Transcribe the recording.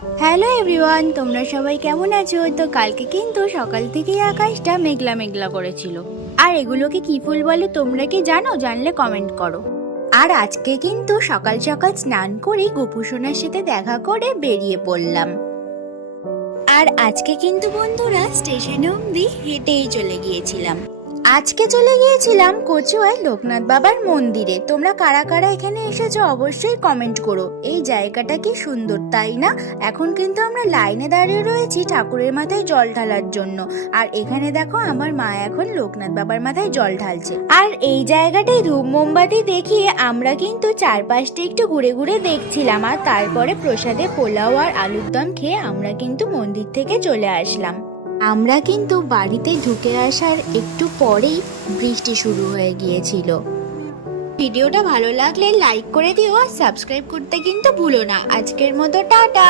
Hello everyone, তোমরা সবাই কেমন আছো? তো কালকে কিন্তু সকাল থেকেই আকাশটা মেঘলা মেঘলা করেছিল। আর এগুলোকে কি ফুল বলে তোমরা কি জানো? জানলে কমেন্ট করো। আর আজকে কিন্তু সকাল সকাল স্নান করে গোপু সোনার সাথে দেখা করে বেরিয়ে পড়লাম। আর আজকে কিন্তু বন্ধুরা স্টেশনে অবধি হেঁটেই চলে গিয়েছিলাম। আজকে চলে গিয়েছিলাম কচুয়ায় লোকনাথ বাবার মন্দিরে। তোমরা কারা কারা এখানে এসেছো অবশ্যই কমেন্ট করো। এই জায়গাটা কি সুন্দর, তাই না? এখন কিন্তু আমরা লাইনে দাঁড়িয়ে রয়েছি ঠাকুরের মাথায় জল ঢালার জন্য। আর এখানে দেখো আমার মা এখন লোকনাথ বাবার মাথায় জল ঢালছে। আর এই জায়গাটায় ধূপ মোমবাতি দেখিয়ে আমরা কিন্তু চারপাশটা একটু ঘুরে ঘুরে দেখছিলাম। আর তারপরে প্রসাদে পোলাও আর আলুর দম খেয়ে আমরা কিন্তু মন্দির থেকে চলে আসলাম। আমরা কিন্তু বাড়িতে ঢুকে আসার একটু পরেই বৃষ্টি শুরু হয়ে গিয়েছিল। ভিডিওটা ভালো লাগলে লাইক করে দিও আর সাবস্ক্রাইব করতে কিন্তু ভুলো না। আজকের মতো টাটা।